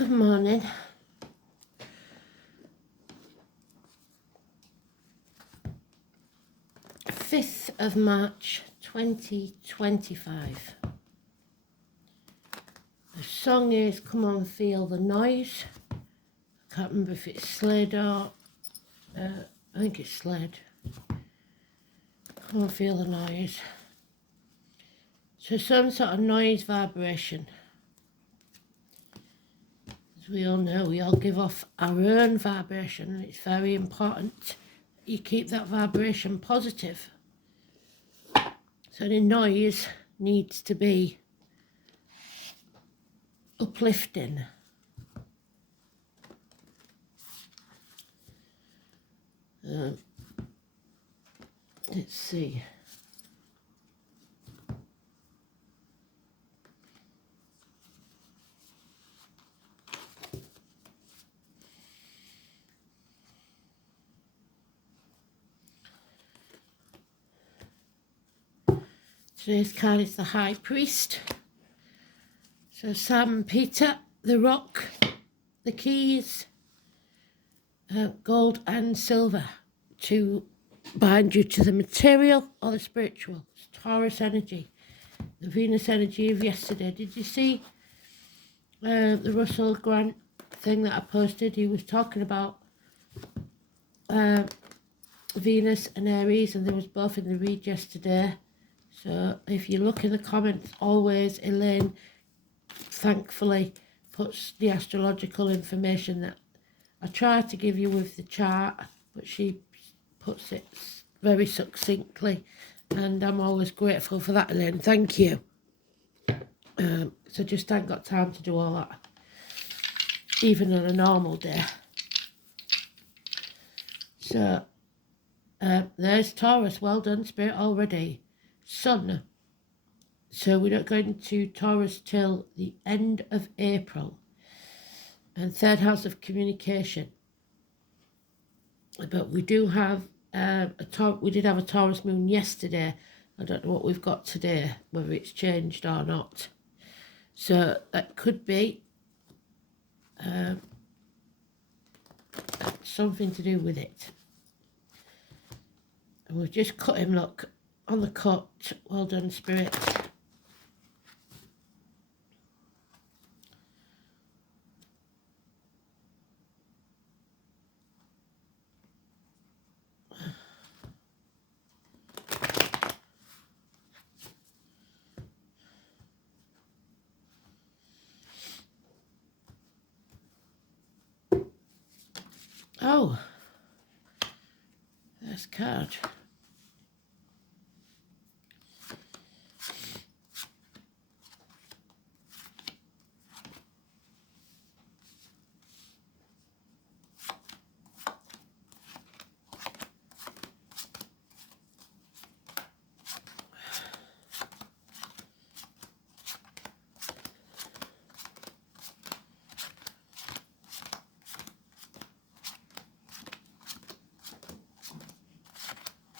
Good morning. 5th of March 2025. The song is Come On Feel the Noise. I can't remember if it's Sled or I think it's Sled. Come on, feel the noise. So some sort of noise vibration. As we all know, we all give off our own vibration, and it's very important you keep that vibration positive. So the noise needs to be uplifting. Let's see. Today's card is the High Priest. So Sam and Peter, the rock, the keys, gold and silver to bind you to the material or the spiritual. It's Taurus energy, the Venus energy of yesterday. Did you see the Russell Grant thing that I posted? He was talking about Venus and Aries, and they was both in the read yesterday. So if you look in the comments, always Elaine thankfully puts the astrological information that I try to give you with the chart, but she puts it very succinctly, and I'm always grateful for that, Elaine. Thank you. So just haven't got time to do all that, even on a normal day. So there's Taurus. Well done, Spirit, already. Sun. So we're not going to Taurus till the end of April. And third house of communication. But we do have we did have a Taurus moon yesterday. I don't know what we've got today, whether it's changed or not. So that could be something to do with it. And we've just cut him, look, on the cut. Well done, Spirit. Oh, that's card.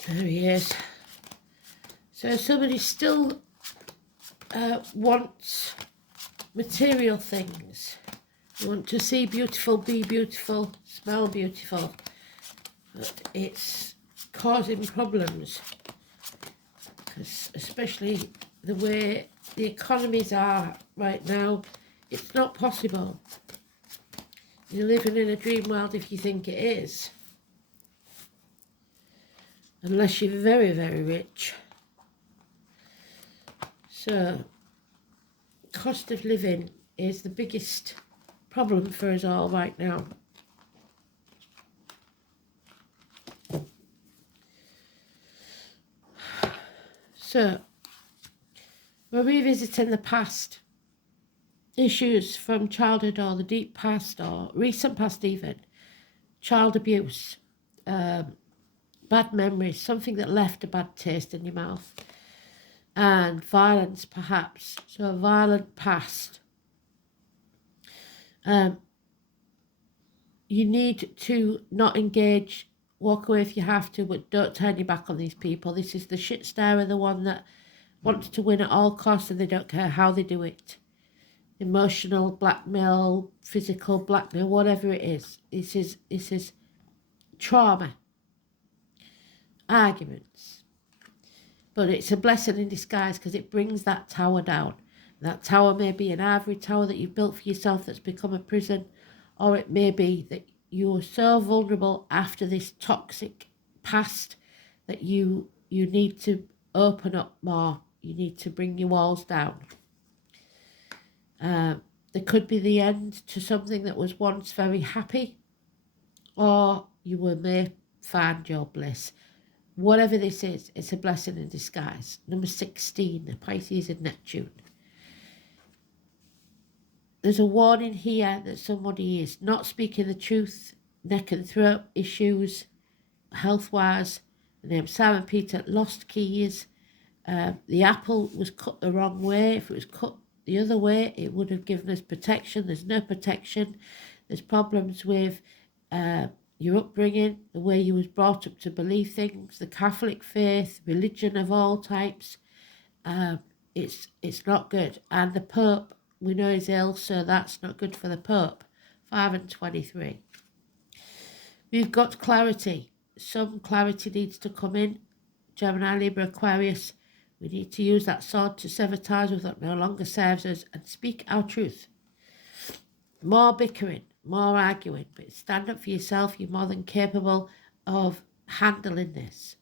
There he is. So somebody still wants material things. You want to see beautiful, be beautiful, smell beautiful. But it's causing problems. Because especially the way the economies are right now, it's not possible. You're living in a dream world if you think it is. Unless you're very, very rich. So, cost of living is the biggest problem for us all right now. So, we're revisiting the past. Issues from childhood or the deep past or recent past even. Child abuse. Bad memories, something that left a bad taste in your mouth, and violence perhaps, so a violent past. You need to not engage, walk away if you have to, but don't turn your back on these people. This is the shit starer, the one that wants to win at all costs, and they don't care how they do it. emotional blackmail, physical blackmail, whatever it is. This is trauma, arguments. But it's a blessing in disguise because it brings that tower down. That tower may be an ivory tower that you've built for yourself that's become a prison, or it may be that you're so vulnerable after this toxic past that you need to open up more. You need to bring your walls down. There could be the end to something that was once very happy, or you may find your bliss. Whatever this is, it's a blessing in disguise. Number 16, the Pisces and Neptune. There's a warning here that somebody is not speaking the truth, neck and throat issues, health-wise. The name Simon Peter, lost keys. The apple was cut the wrong way. If it was cut the other way, it would have given us protection. There's no protection. There's problems with your upbringing, the way you was brought up to believe things, the Catholic faith, religion of all types. It's not good. And the Pope, we know is ill, so that's not good for the Pope. 5 and 23. We've got clarity. Some clarity needs to come in. Gemini, Libra, Aquarius. We need to use that sword to sever ties with what no longer serves us and speak our truth. More bickering, more arguing, but stand up for yourself. You're more than capable of handling this.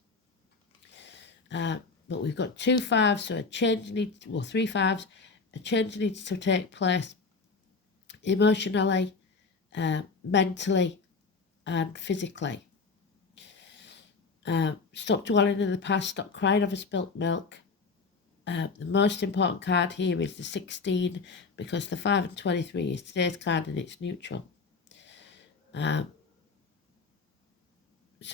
But we've got 2 5s, so a change needs, 3 5s. A change needs to take place emotionally, mentally, and physically. Stop dwelling in the past, stop crying over spilt milk. The most important card here is the 16, because the 5 and 23 is today's card and it's neutral. So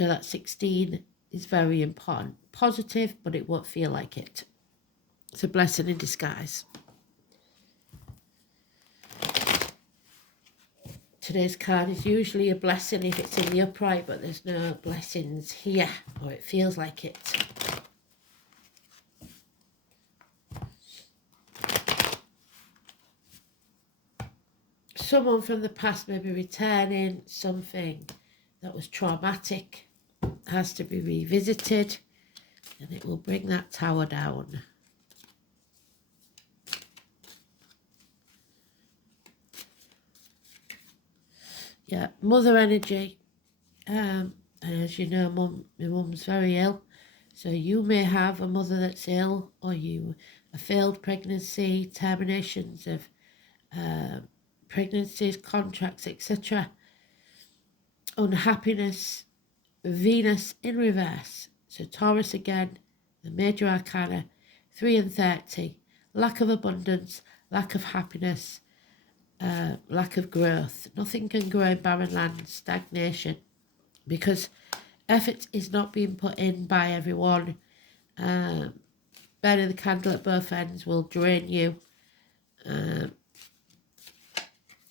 that 16 is very important. Positive, but it won't feel like it. It's a blessing in disguise. Today's card is usually a blessing if it's in the upright, but there's no blessings here, or it feels like it. Someone from the past may be returning. Something that was traumatic has to be revisited, and it will bring that tower down. Yeah, mother energy. And as you know, my mum's very ill. So you may have a mother that's ill, or a failed pregnancy, terminations of pregnancies, contracts, etc. Unhappiness, Venus in reverse. So Taurus again, the major arcana, 3 and 30. Lack of abundance, lack of happiness, lack of growth. Nothing can grow in barren land, stagnation, because effort is not being put in by everyone. Burning the candle at both ends will drain you.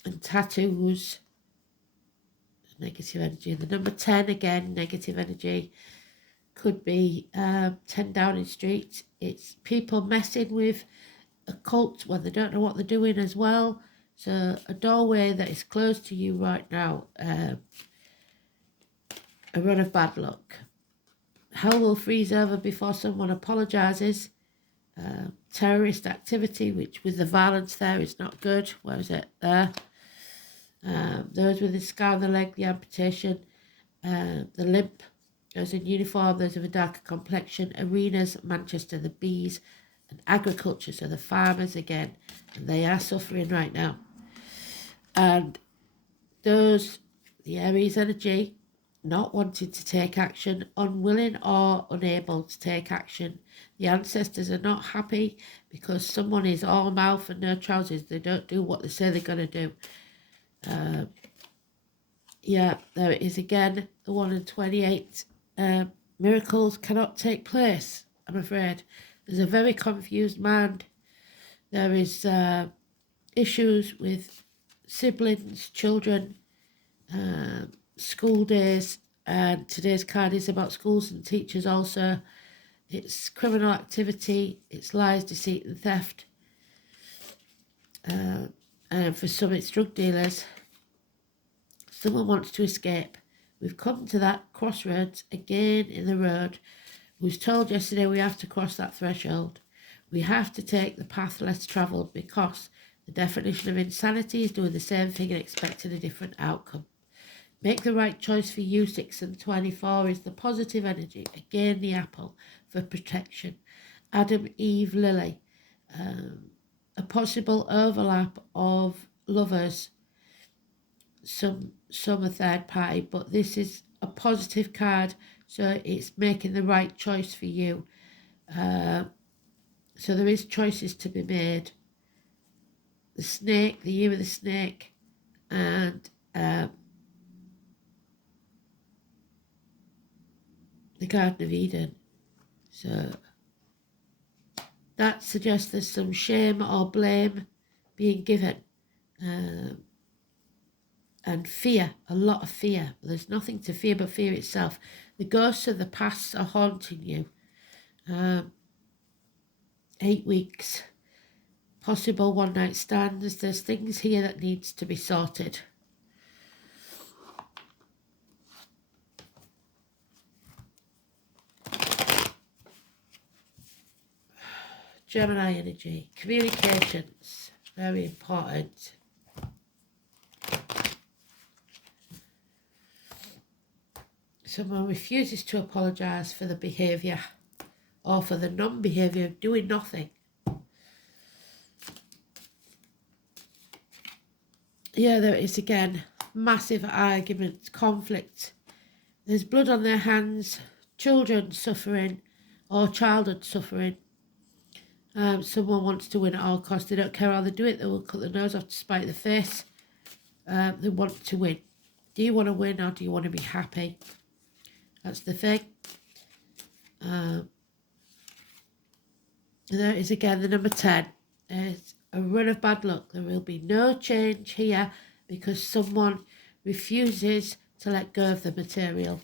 And tattoos, negative energy. The number 10 again, negative energy. Could be 10 Downing Street. It's people messing with a cult when they don't know what they're doing as well. So a doorway that is closed to you right now, a run of bad luck. Hell will freeze over before someone apologises. Terrorist activity, which with the violence there is not good. Where is it? There. Those with the scar on the leg, the amputation, the limp, those in uniform, those of a darker complexion, arenas, Manchester, the bees, and agriculture, so the farmers again, and they are suffering right now. And those, the Aries energy, not wanting to take action, unwilling or unable to take action. The ancestors are not happy because someone is all mouth and no trousers. They don't do what they say they're going to do. Yeah, there it is again, the 1 in 28. Miracles cannot take place, I'm afraid. There's a very confused mind. There is issues with siblings, children, school days, and today's card is about schools and teachers also. It's criminal activity, it's lies, deceit and theft. For some, it's drug dealers. Someone wants to escape. We've come to that crossroads again in the road. We was told yesterday we have to cross that threshold. We have to take the path less travelled because the definition of insanity is doing the same thing and expecting a different outcome. Make the right choice for you. 6 and 24 is the positive energy. Again, the apple for protection. Adam, Eve, Lily. A possible overlap of lovers. Some a third party, but this is a positive card, so it's making the right choice for you. So there is choices to be made. The snake, the year of the snake, and the Garden of Eden. So that suggests there's some shame or blame being given. And fear, a lot of fear. There's nothing to fear but fear itself. The ghosts of the past are haunting you. 8 weeks. Possible one-night stands. There's things here that needs to be sorted. Gemini energy. Communications. Very important. Someone refuses to apologise for the behaviour or for the non-behaviour of doing nothing. Yeah, there is again massive arguments, conflict. There's blood on their hands, children suffering or childhood suffering. Someone wants to win at all costs. They don't care how they do it. They will cut their nose off to spite the face. They want to win. Do you want to win or do you want to be happy? That's the thing. There is again the number 10. It's a run of bad luck. There will be no change here because someone refuses to let go of the material.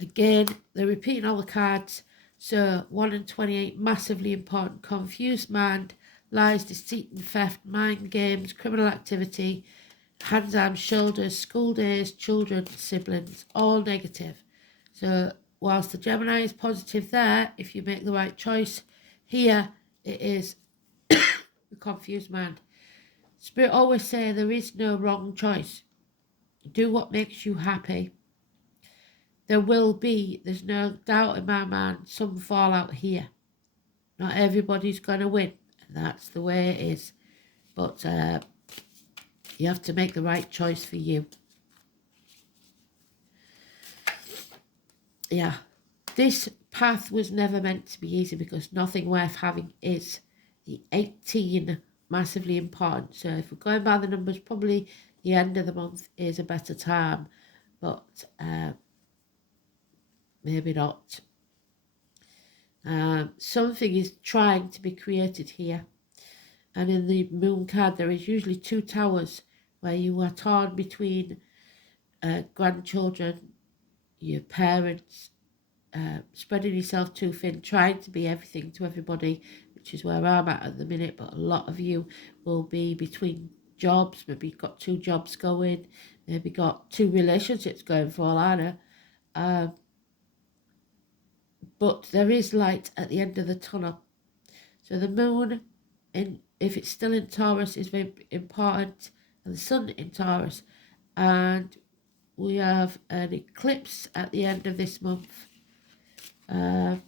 Again, they're repeating all the cards. So 1 and 28, massively important. Confused mind, lies, deceit and theft, mind games, criminal activity, hands, arms, shoulders, school days, children, siblings, all negative. So whilst the Gemini is positive there, if you make the right choice, here it is the confused mind. Spirit always say there is no wrong choice. Do what makes you happy. There will be, there's no doubt in my mind, some fallout here. Not everybody's going to win. That's the way it is. But you have to make the right choice for you. Yeah, this path was never meant to be easy because nothing worth having is. The 18, massively important. So if we're going by the numbers, probably the end of the month is a better time, but maybe not. Something is trying to be created here. And in the moon card, there is usually 2 towers where you are torn between grandchildren, your parents, spreading yourself too thin, trying to be everything to everybody, which is where I'm at the minute. But a lot of you will be between jobs, maybe got 2 jobs going, maybe got 2 relationships going for all I know. But there is light at the end of the tunnel. So the moon, if it's still in Taurus, is very important, and the sun in Taurus. And we have an eclipse at the end of this month. So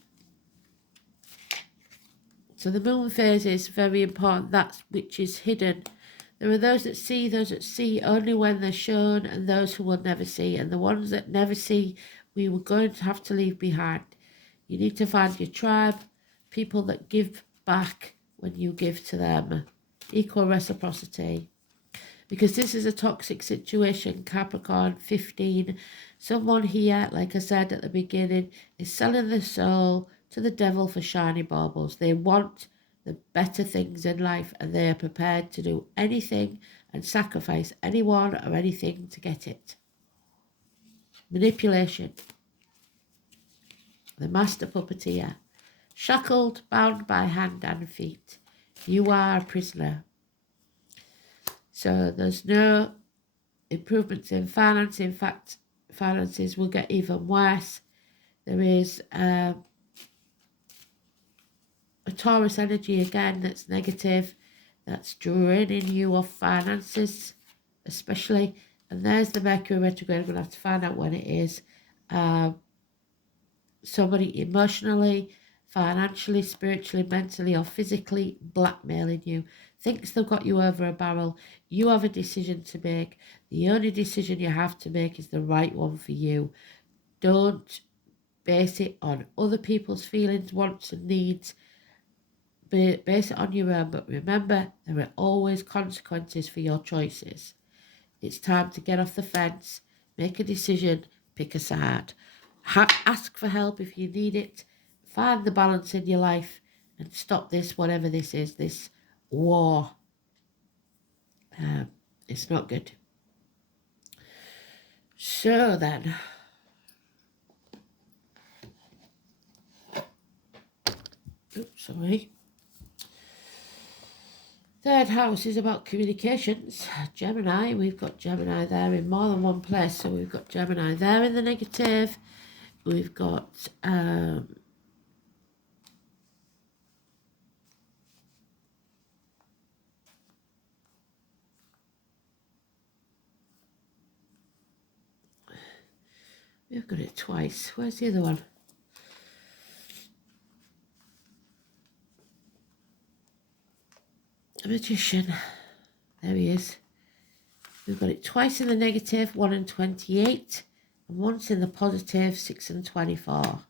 the moon phase is very important, that's which is hidden. There are those that see only when they're shown, and those who will never see. And the ones that never see, we were going to have to leave behind. You need to find your tribe, people that give back when you give to them. Equal reciprocity. Because this is a toxic situation, Capricorn 15. Someone here, like I said at the beginning, is selling their soul to the devil for shiny baubles. They want the better things in life and they are prepared to do anything and sacrifice anyone or anything to get it. Manipulation. The master puppeteer. Shackled, bound by hand and feet. You are a prisoner. So there's no improvements in finance. In fact, finances will get even worse. There is a Taurus energy again that's negative, that's draining you of finances, especially. And there's the Mercury retrograde. I'm going to have to find out when it is. Somebody emotionally, financially, spiritually, mentally, or physically blackmailing you, thinks they've got you over a barrel. You have a decision to make. The only decision you have to make is the right one for you. Don't base it on other people's feelings, wants, and needs. Base it on your own, but remember, there are always consequences for your choices. It's time to get off the fence, make a decision, pick a side. Ask for help if you need it. Find the balance in your life and stop this, whatever this is, this war. It's not good. So then, oops, sorry. Third house is about communications. Gemini, we've got Gemini there in more than one place. So we've got Gemini there in the negative. We've got we've got it twice. Where's the other one? A magician. There he is. We've got it twice in the negative, 1 and 28, and once in the positive, 6 and 24.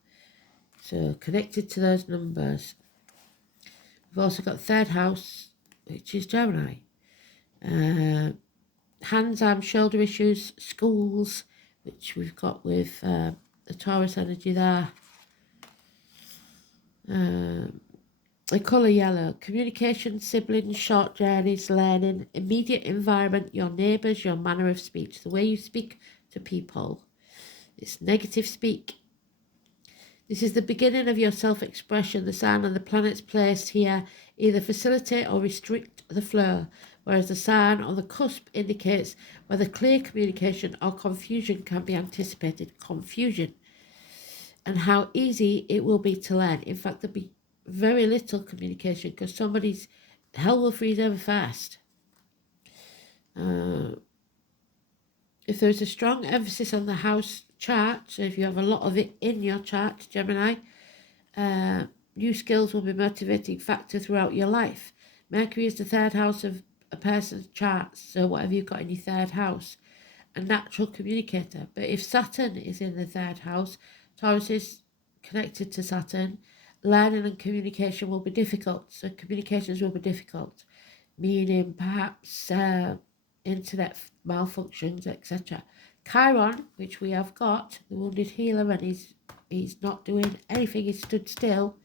So connected to those numbers. We've also got third house, which is Gemini. Hands, arm, shoulder issues, schools, which we've got with the Taurus energy there. The colour yellow, communication, siblings, short journeys, learning, immediate environment, your neighbours, your manner of speech, the way you speak to people. It's negative speak. This is the beginning of your self-expression. The sign and the planets placed here either facilitate or restrict the flow, whereas the sign on the cusp indicates whether clear communication or confusion can be anticipated. Confusion. And how easy it will be to learn. In fact, there'll be very little communication because somebody's hell will freeze over fast. If there's a strong emphasis on the house chart, so if you have a lot of it in your chart, Gemini, new skills will be a motivating factor throughout your life. Mercury is the third house of a person's chart, so whatever you've got in your third house, a natural communicator. But if Saturn is in the third house, Taurus is connected to Saturn, learning and communication will be difficult. So communications will be difficult, meaning perhaps internet malfunctions, etc. Chiron, which we have got, the wounded healer, and he's not doing anything, he's stood still,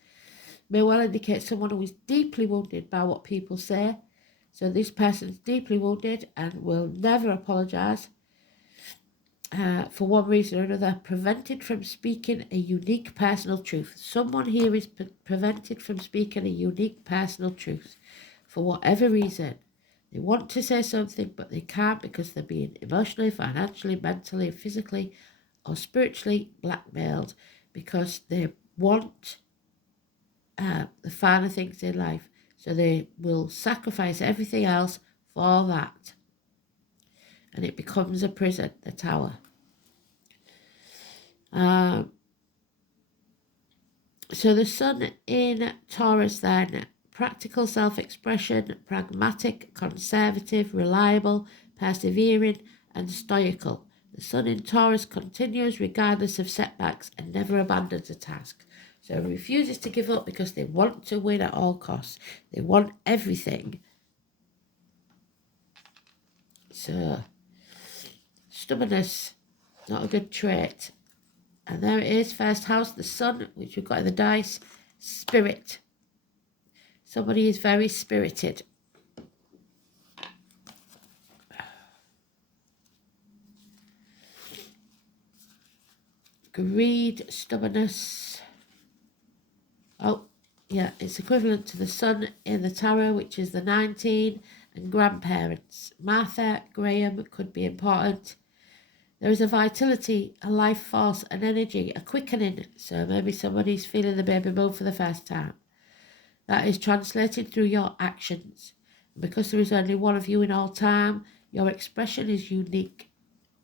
may well indicate someone who is deeply wounded by what people say. So this person's deeply wounded and will never apologise. For one reason or another, prevented from speaking a unique personal truth. Someone here is prevented from speaking a unique personal truth for whatever reason. They want to say something, but they can't because they're being emotionally, financially, mentally, physically, or spiritually blackmailed because they want the finer things in life. So they will sacrifice everything else for that. And it becomes a prison, the tower. So the sun in Taurus then, practical self-expression, pragmatic, conservative, reliable, persevering, and stoical. The sun in Taurus continues regardless of setbacks and never abandons a task. So it refuses to give up because they want to win at all costs. They want everything. So stubbornness, not a good trait. And there it is, first house, the sun, which we've got in the dice, spirit. Somebody is very spirited. Greed, stubbornness. Oh, yeah, it's equivalent to the sun in the tarot, which is the 19, and grandparents. Martha, Graham could be important. There is a vitality, a life force, an energy, a quickening. So maybe somebody's feeling the baby move for the first time. That is translated through your actions. Because there is only one of you in all time, your expression is unique.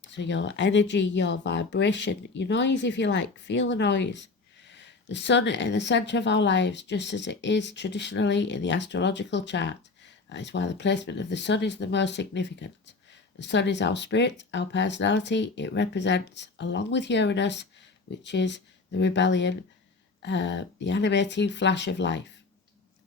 So your energy, your vibration, your noise, if you like, feel the noise. The sun in the centre of our lives, just as it is traditionally in the astrological chart. That is why the placement of the sun is the most significant. The sun is our spirit, our personality. It represents, along with Uranus, which is the rebellion, the animating flash of life.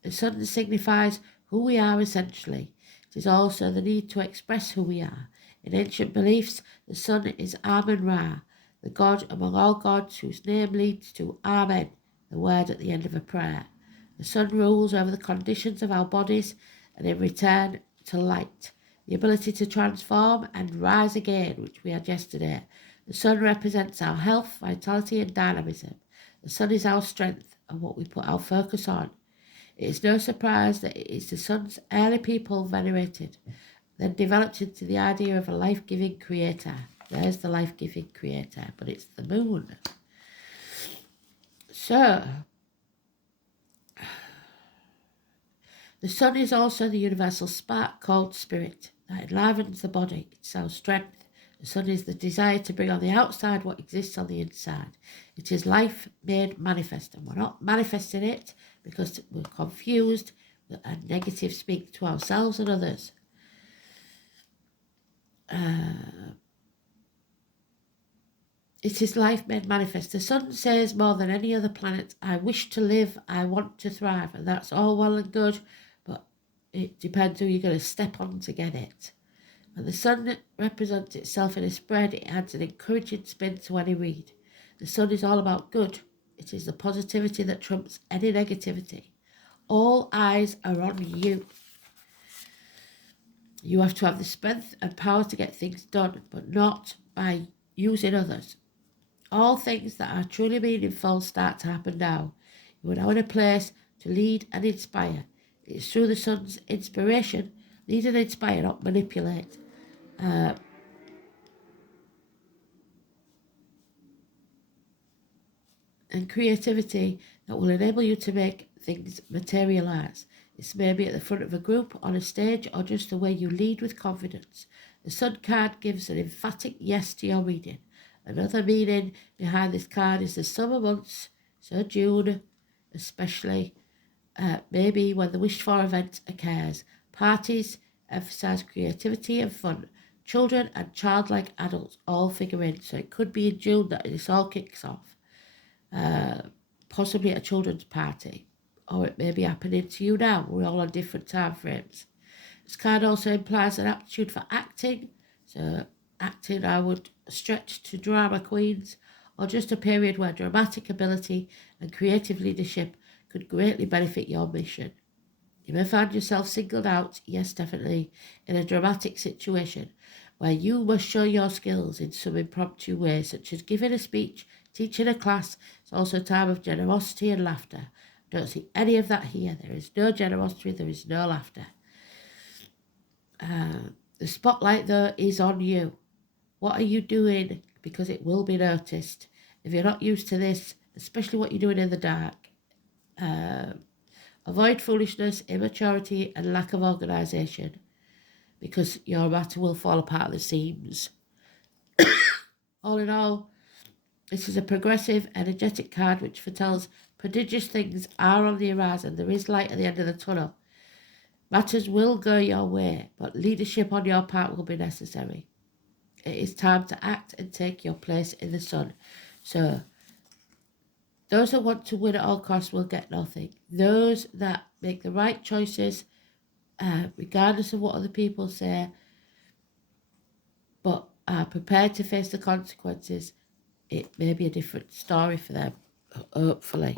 The sun signifies who we are essentially. It is also the need to express who we are. In ancient beliefs, the sun is Amun-Ra, the god among all gods whose name leads to Amen, the word at the end of a prayer. The sun rules over the conditions of our bodies and in return to light, the ability to transform and rise again, which we had yesterday. The sun represents our health, vitality and dynamism. The sun is our strength and what we put our focus on. It is no surprise that it is the sun's early people venerated, then developed into the idea of a life-giving creator. There's the life-giving creator, but it's the moon. So, the sun is also the universal spark called spirit that enlivens the body. It's our strength. The sun is the desire to bring on the outside what exists on the inside. It is life made manifest, and we're not manifesting it because we're confused and negative speak to ourselves and others. It is life made manifest. The sun says more than any other planet, I wish to live, I want to thrive. And that's all well and good, but it depends who you're going to step on to get it. When the sun represents itself in a spread, it adds an encouraging spin to any read. The sun is all about good. It is the positivity that trumps any negativity. All eyes are on you. You have to have the strength and power to get things done, but not by using others. All things that are truly meaningful start to happen now. You are now in a place to lead and inspire. It is through the sun's inspiration, lead and inspire, not manipulate. And creativity that will enable you to make things materialise. This may be at the front of a group, on a stage, or just the way you lead with confidence. The Sun card gives an emphatic yes to your reading. Another meaning behind this card is the summer months, so June especially, maybe when the wished-for event occurs. Parties emphasise creativity and fun. Children and childlike adults all figure in, so it could be in June that this all kicks off. Possibly at a children's party, or it may be happening to you now. We're all on different time frames. This card also implies an aptitude for acting. So acting, I would stretch to drama queens, or just a period where dramatic ability and creative leadership could greatly benefit your mission. You may find yourself singled out, yes, definitely, in a dramatic situation where you must show your skills in some impromptu way, such as giving a speech, teaching a class. It's also a time of generosity and laughter. I don't see any of that here. There is no generosity, there is no laughter. The spotlight, though, is on you. What are you doing? Because it will be noticed. If you're not used to this, especially what you're doing in the dark, avoid foolishness, immaturity, and lack of organisation, because your matter will fall apart at the seams. All in all, this is a progressive, energetic card which foretells prodigious things are on the horizon. There is light at the end of the tunnel. Matters will go your way, but leadership on your part will be necessary. It is time to act and take your place in the sun. So, those that want to win at all costs will get nothing. Those that make the right choices, regardless of what other people say, but are prepared to face the consequences, it may be a different story for them, hopefully.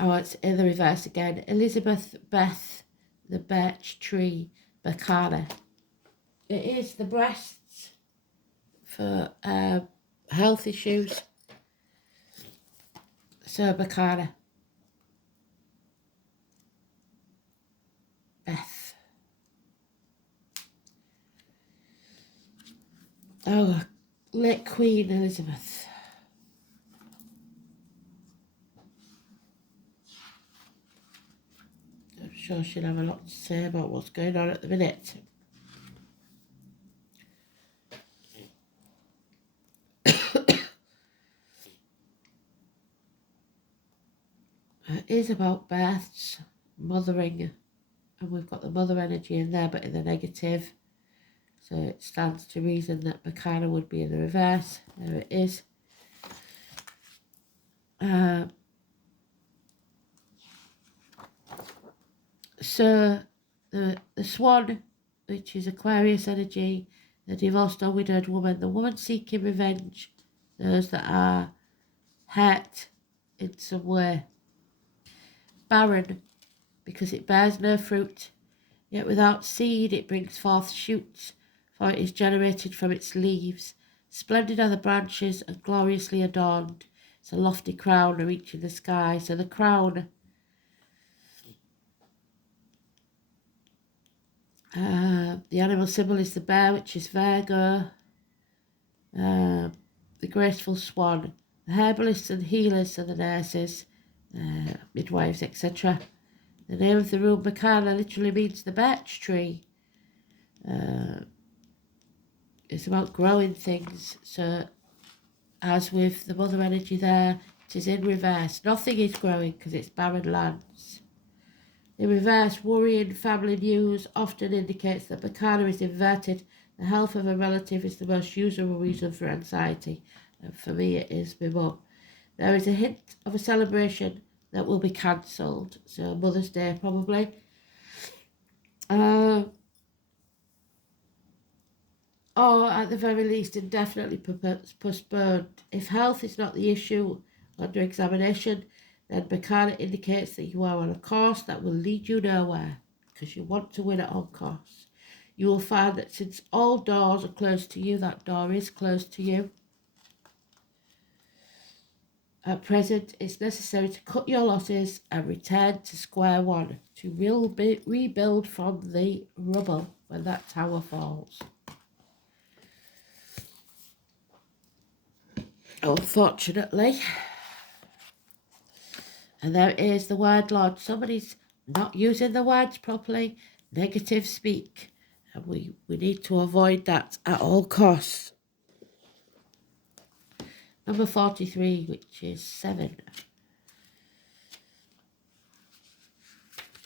Oh, it's in the reverse again. Elizabeth Beth, the birch tree, Bacana. It is the breasts for health issues. So Bacana. Oh, late Queen Elizabeth. I'm sure she'll have a lot to say about what's going on at the minute. It is about births, mothering, and we've got the mother energy in there, but in the negative. So it stands to reason that Bacana would be in the reverse. There it is. So the swan, which is Aquarius energy, the divorced or widowed woman, the woman seeking revenge, those that are hurt in some way. Barren, because it bears no fruit, yet without seed it brings forth shoots, for it is generated from its leaves. Splendid are the branches and gloriously adorned. It's a lofty crown reaching the sky. So the crown, the animal symbol is the bear, which is Virgo. The graceful swan. The herbalists and healers are the nurses, midwives, etc. The name of the room, Bacana, literally means the birch tree. It's about growing things. So, as with the mother energy there, it is in reverse. Nothing is growing because it's barren lands. In reverse, worrying family news often indicates that Bacana is inverted. The health of a relative is the most usual reason for anxiety. And for me, it is my mum. There is a hint of a celebration that will be cancelled. So Mother's Day, probably. Or at the very least indefinitely postponed. If health is not the issue under examination, then Bacana indicates that you are on a course that will lead you nowhere, because you want to win at all costs. You will find that since all doors are closed to you, that door is closed to you. At present, it's necessary to cut your losses and return to square one, to rebuild from the rubble when that tower falls. Unfortunately. And there is the word Lord. Somebody's not using the words properly. Negative speak. And we need to avoid that at all costs. Number 43, which is 7.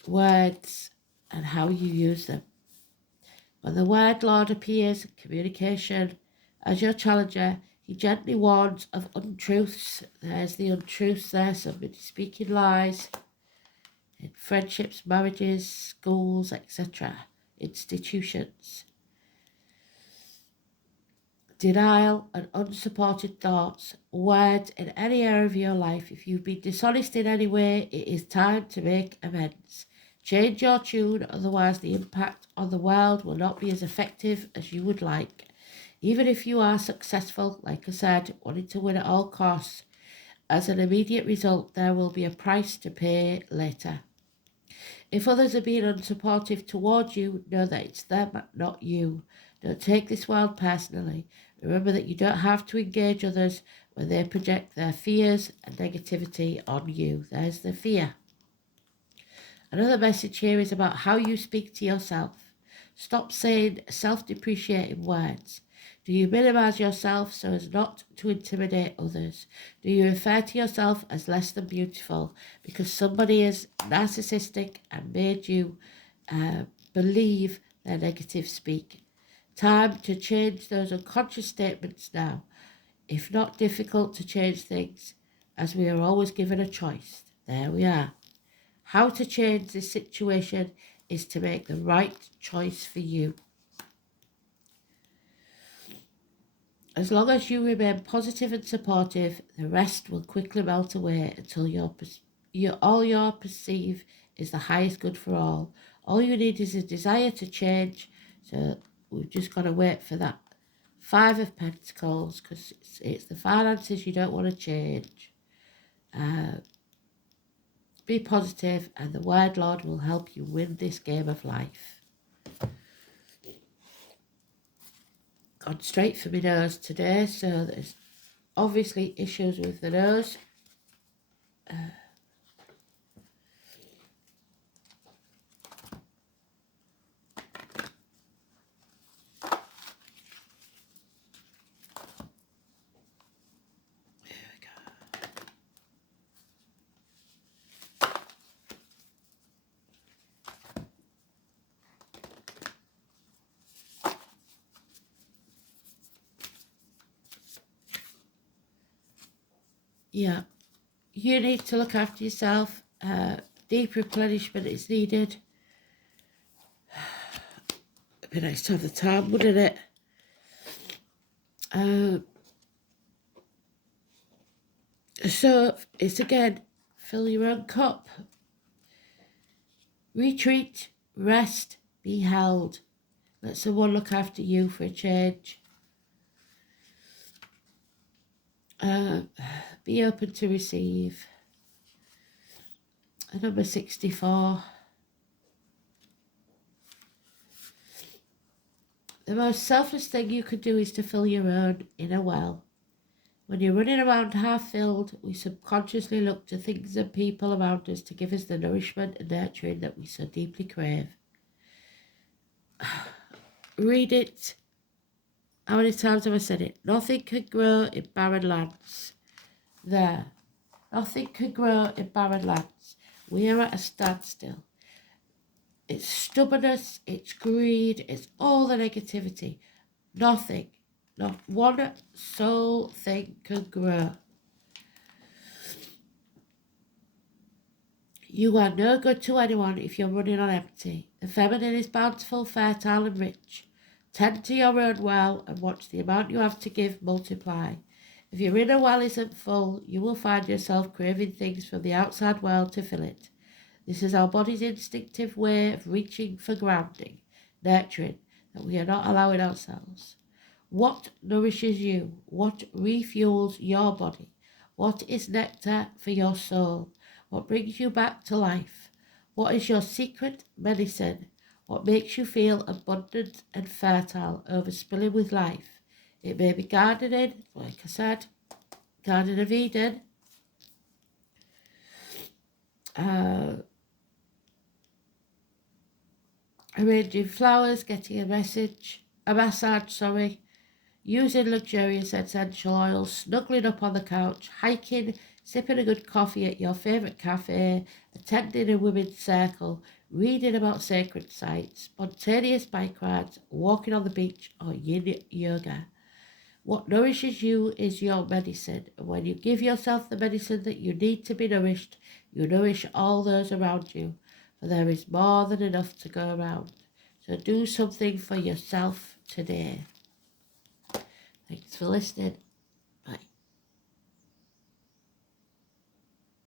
Words and how you use them. When the word Lord appears in communication as your challenger, he gently warns of untruths. There's the untruths there. Somebody speaking lies in friendships, marriages, schools, etc., institutions. Denial and unsupported thoughts, words in any area of your life. If you've been dishonest in any way, it is time to make amends. Change your tune, otherwise the impact on the world will not be as effective as you would like. Even if you are successful, like I said, wanting to win at all costs, as an immediate result, there will be a price to pay later. If others are being unsupportive towards you, know that it's them, not you. Don't take this world personally. Remember that you don't have to engage others when they project their fears and negativity on you. There's the fear. Another message here is about how you speak to yourself. Stop saying self-depreciating words. Do you minimize yourself so as not to intimidate others? Do you refer to yourself as less than beautiful because somebody is narcissistic and made you believe their negative speak? Time to change those unconscious statements now. If not difficult to change things, as we are always given a choice. There we are. How to change this situation is to make the right choice for you. As long as you remain positive and supportive, the rest will quickly melt away until all you perceive is the highest good for all. All you need is a desire to change, so we've just got to wait for that 5 of Pentacles, because it's the finances you don't want to change. Be positive and the word Lord will help you win this game of life. gone straight for my nose today, so there's obviously issues with the nose. Yeah, you need to look after yourself. Deep replenishment is needed. It'd be nice to have the time, wouldn't it? So it's again, fill your own cup. Retreat, rest, be held. Let someone look after you for a change. Be open to receive. Number 64. The most selfless thing you could do is to fill your own inner well. When you're running around half filled, we subconsciously look to things and people around us to give us the nourishment and nurturing that we so deeply crave. Read it. How many times have I said it? Nothing can grow in barren lands. There. Nothing can grow in barren lands. We are at a standstill. It's stubbornness, it's greed, it's all the negativity. Nothing, not one sole thing can grow. You are no good to anyone if you're running on empty. The feminine is bountiful, fertile and rich. Tend to your own well and watch the amount you have to give multiply. If your inner well isn't full, you will find yourself craving things from the outside world to fill it. This is our body's instinctive way of reaching for grounding, nurturing, that we are not allowing ourselves. What nourishes you? What refuels your body? What is nectar for your soul? What brings you back to life? What is your secret medicine? What makes you feel abundant and fertile, overspilling with life? It may be gardening, like I said, Garden of Eden. Arranging flowers, getting a massage, using luxurious essential oils, snuggling up on the couch, hiking, sipping a good coffee at your favourite cafe, attending a women's circle, reading about sacred sites, spontaneous bike rides, walking on the beach, or yin yoga. What nourishes you is your medicine, and when you give yourself the medicine that you need to be nourished, you nourish all those around you, for there is more than enough to go around. So do something for yourself today. Thanks for listening.